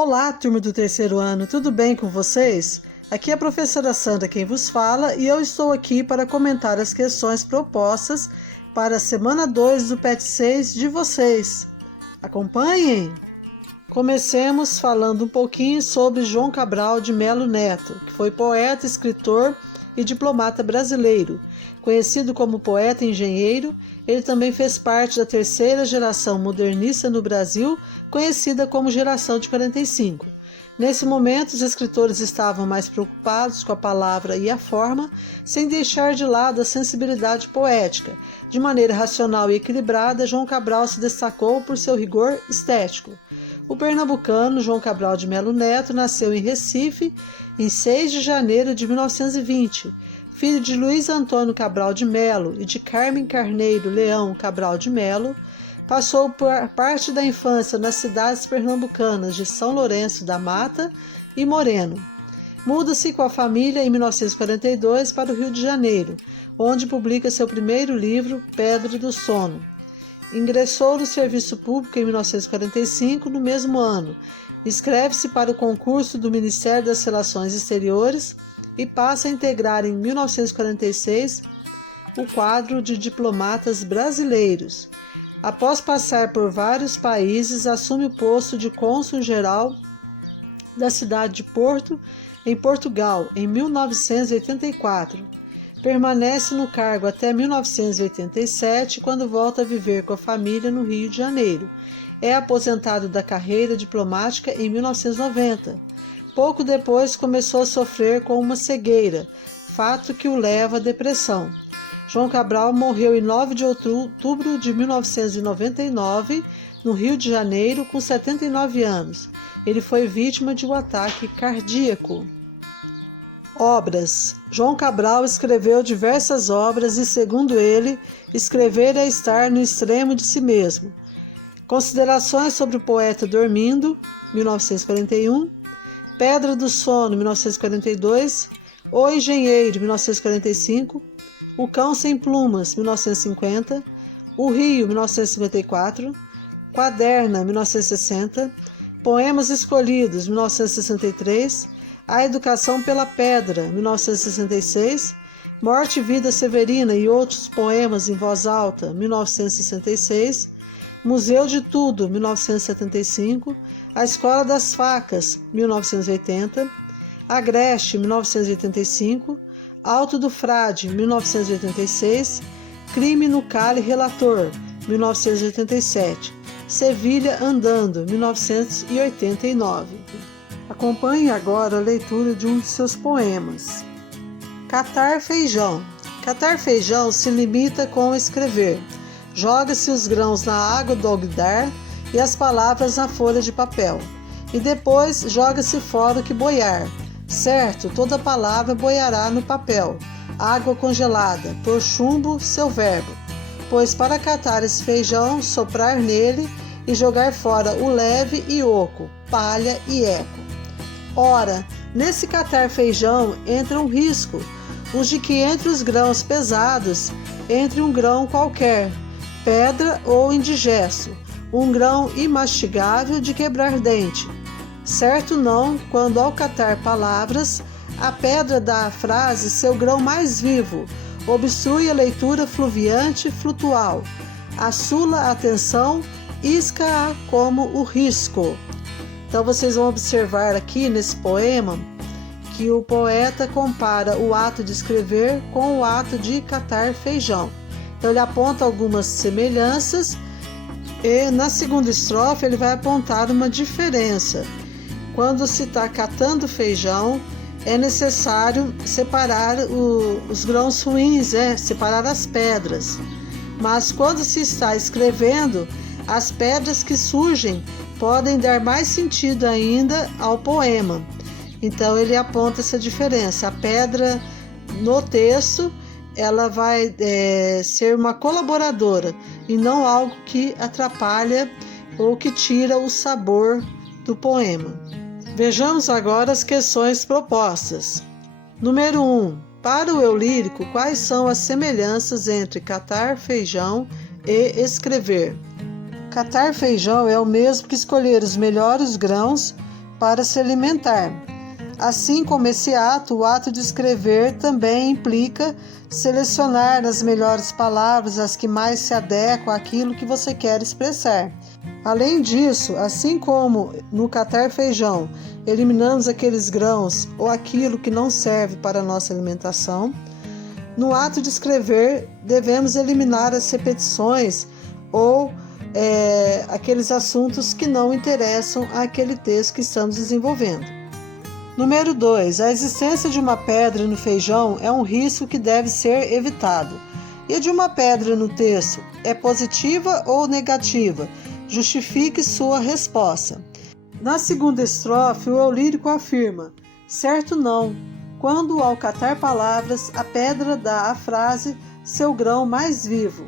Olá, turma do terceiro ano, tudo bem com vocês? Aqui é a professora Sandra quem vos fala e eu estou aqui para comentar as questões propostas para a semana 2 do PET 6 de vocês. Acompanhem! Comecemos falando um pouquinho sobre João Cabral de Melo Neto, que foi poeta, escritor e diplomata brasileiro. Conhecido como poeta e engenheiro, ele também fez parte da terceira geração modernista no Brasil, conhecida como Geração de 45. Nesse momento, os escritores estavam mais preocupados com a palavra e a forma, sem deixar de lado a sensibilidade poética. De maneira racional e equilibrada, João Cabral se destacou por seu rigor estético. O pernambucano João Cabral de Melo Neto nasceu em Recife em 6 de janeiro de 1920. Filho de Luiz Antônio Cabral de Melo e de Carmen Carneiro Leão Cabral de Melo, passou por parte da infância nas cidades pernambucanas de São Lourenço da Mata e Moreno. Muda-se com a família em 1942 para o Rio de Janeiro, onde publica seu primeiro livro, Pedra do Sono. Ingressou no serviço público em 1945, no mesmo ano. Inscreve-se para o concurso do Ministério das Relações Exteriores e passa a integrar em 1946 o quadro de diplomatas brasileiros. Após passar por vários países, assume o posto de cônsul-geral da cidade de Porto, em Portugal, em 1984. Permanece no cargo até 1987, quando volta a viver com a família no Rio de Janeiro. É aposentado da carreira diplomática em 1990. Pouco depois começou a sofrer com uma cegueira, fato que o leva à depressão. João Cabral morreu em 9 de outubro de 1999, no Rio de Janeiro, com 79 anos. Ele foi vítima de um ataque cardíaco. Obras. João Cabral escreveu diversas obras e, segundo ele, escrever é estar no extremo de si mesmo. Considerações sobre o poeta dormindo, 1941, Pedra do Sono, 1942, O Engenheiro, 1945, O Cão Sem Plumas, 1950, O Rio, 1954, Quaderna, 1960, Poemas Escolhidos, 1963, A Educação pela Pedra, 1966, Morte e Vida Severina e Outros Poemas em Voz Alta, 1966, Museu de Tudo, 1975, A Escola das Facas, 1980, Agreste, 1985, Alto do Frade, 1986, Crime no Cale Relator, 1987, Sevilha Andando, 1989. Acompanhe agora a leitura de um de seus poemas. Catar feijão. Catar feijão se limita com escrever. Joga-se os grãos na água do alguidar e as palavras na folha de papel. E depois joga-se fora o que boiar. Certo, toda palavra boiará no papel. Água congelada, por chumbo seu verbo. Pois para catar esse feijão, soprar nele e jogar fora o leve e oco, palha e eco. Ora, nesse catar feijão entra um risco, os de que entre os grãos pesados, entre um grão qualquer, pedra ou indigesto, um grão imastigável de quebrar dente. Certo não, quando ao catar palavras, a pedra dá à frase seu grão mais vivo, obstrui a leitura fluviante flutual, assula a atenção, isca-a como o risco. Então vocês vão observar aqui nesse poema que o poeta compara o ato de escrever com o ato de catar feijão. Então ele aponta algumas semelhanças e na segunda estrofe ele vai apontar uma diferença. Quando se está catando feijão, é necessário separar os grãos ruins, separar as pedras. Mas quando se está escrevendo, as pedras que surgem podem dar mais sentido ainda ao poema. Então ele aponta essa diferença. A pedra no texto ela vai ser uma colaboradora e não algo que atrapalha ou que tira o sabor do poema. Vejamos agora as questões propostas. Número 1. Para o eu lírico, quais são as semelhanças entre catar feijão e escrever? Catar feijão é o mesmo que escolher os melhores grãos para se alimentar. Assim como esse ato, o ato de escrever também implica selecionar as melhores palavras, as que mais se adequam àquilo que você quer expressar. Além disso, assim como no catar feijão, eliminamos aqueles grãos ou aquilo que não serve para a nossa alimentação, no ato de escrever, devemos eliminar as repetições ou aqueles assuntos que não interessam àquele texto que estamos desenvolvendo. Número 2. A existência de uma pedra no feijão é um risco que deve ser evitado. E de uma pedra no texto, é positiva ou negativa? Justifique sua resposta. Na segunda estrofe, o eu lírico afirma: certo não, quando ao catar palavras, a pedra dá à frase seu grão mais vivo.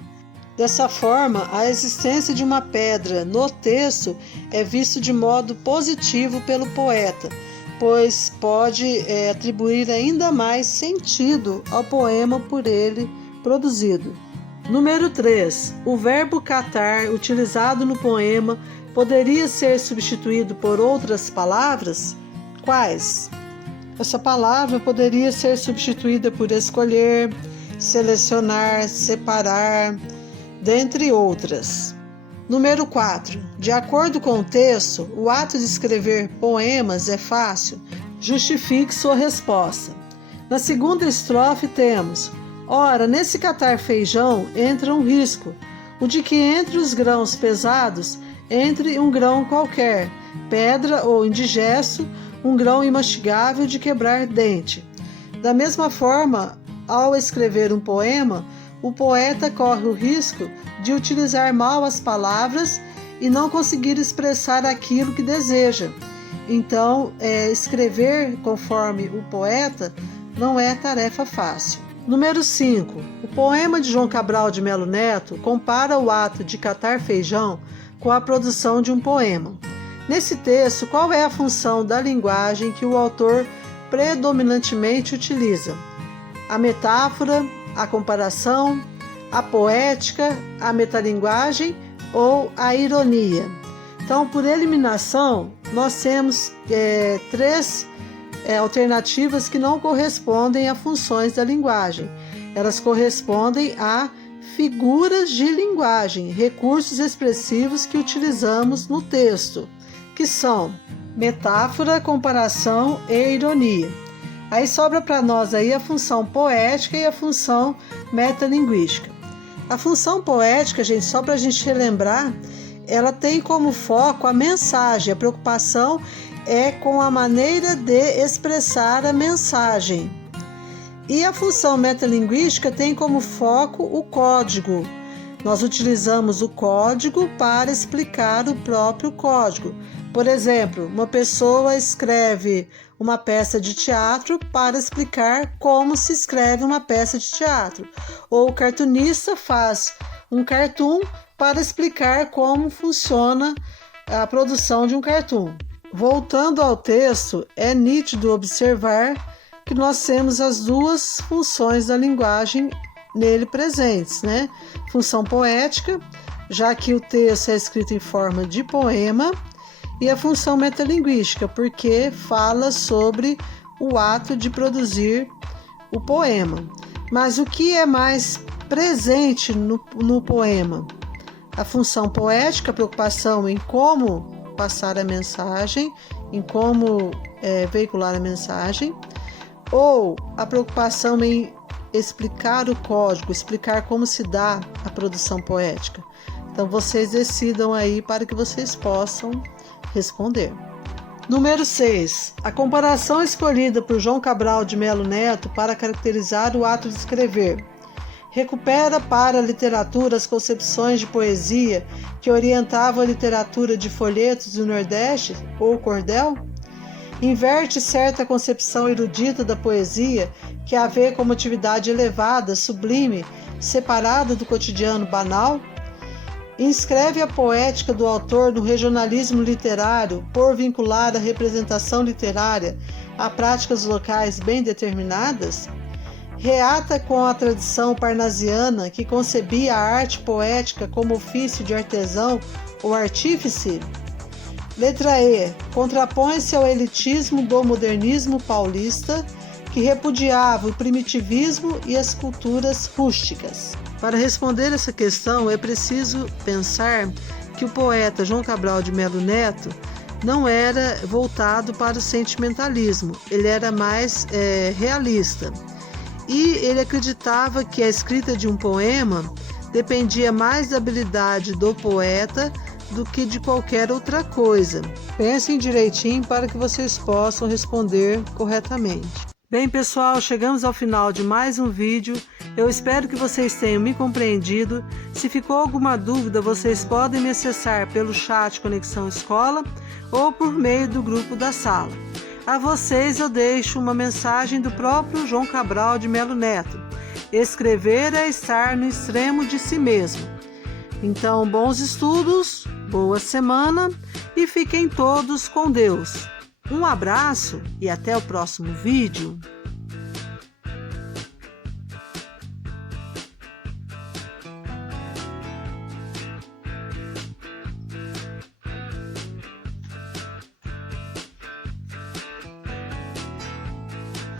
Dessa forma, a existência de uma pedra no texto é visto de modo positivo pelo poeta, pois pode atribuir ainda mais sentido ao poema por ele produzido. Número 3. O verbo catar, utilizado no poema, poderia ser substituído por outras palavras? Quais? Essa palavra poderia ser substituída por escolher, selecionar, separar, dentre outras. Número 4. De acordo com o texto, o ato de escrever poemas é fácil? Justifique sua resposta. Na segunda estrofe temos: ora, nesse catar feijão entra um risco, o de que entre os grãos pesados entre um grão qualquer, pedra ou indigesto, um grão imastigável de quebrar dente. Da mesma forma, ao escrever um poema, o poeta corre o risco de utilizar mal as palavras e não conseguir expressar aquilo que deseja. Então, escrever conforme o poeta não é tarefa fácil. Número 5. O poema de João Cabral de Melo Neto compara o ato de catar feijão com a produção de um poema. Nesse texto, qual é a função da linguagem que o autor predominantemente utiliza? A metáfora, a comparação, a poética, a metalinguagem ou a ironia? Então, por eliminação, nós temos três alternativas que não correspondem a funções da linguagem. Elas correspondem a figuras de linguagem, recursos expressivos que utilizamos no texto, que são metáfora, comparação e ironia. Aí sobra para nós aí a função poética e a função metalinguística. A função poética, gente, só para a gente relembrar, ela tem como foco a mensagem. A preocupação é com a maneira de expressar a mensagem. E a função metalinguística tem como foco o código. Nós utilizamos o código para explicar o próprio código. Por exemplo, uma pessoa escreve uma peça de teatro para explicar como se escreve uma peça de teatro. Ou o cartunista faz um cartoon para explicar como funciona a produção de um cartoon. Voltando ao texto, é nítido observar que nós temos as duas funções da linguagem nele presentes, né? Função poética, já que o texto é escrito em forma de poema, e a função metalinguística, porque fala sobre o ato de produzir o poema. Mas o que é mais presente no poema? A função poética, a preocupação em como passar a mensagem, em como veicular a mensagem, ou a preocupação em explicar o código, explicar como se dá a produção poética. Então vocês decidam aí para que vocês possam responder. Número 6. A comparação escolhida por João Cabral de Melo Neto para caracterizar o ato de escrever recupera para a literatura as concepções de poesia que orientavam a literatura de folhetos do Nordeste ou cordel? Inverte certa concepção erudita da poesia que a vê como atividade elevada, sublime, separada do cotidiano banal? Inscreve a poética do autor no regionalismo literário por vincular a representação literária a práticas locais bem determinadas? Reata com a tradição parnasiana que concebia a arte poética como ofício de artesão ou artífice? Letra E. Contrapõe-se ao elitismo do modernismo paulista, que repudiava o primitivismo e as culturas rústicas. Para responder essa questão, é preciso pensar que o poeta João Cabral de Melo Neto não era voltado para o sentimentalismo, ele era mais realista. E ele acreditava que a escrita de um poema dependia mais da habilidade do poeta do que de qualquer outra coisa. Pensem direitinho para que vocês possam responder corretamente. Bem, pessoal, chegamos ao final de mais um vídeo. Eu espero que vocês tenham me compreendido. Se ficou alguma dúvida, vocês podem me acessar pelo chat Conexão Escola ou por meio do grupo da sala. A vocês eu deixo uma mensagem do próprio João Cabral de Melo Neto. Escrever é estar no extremo de si mesmo. Então, bons estudos, boa semana e fiquem todos com Deus. Um abraço e até o próximo vídeo.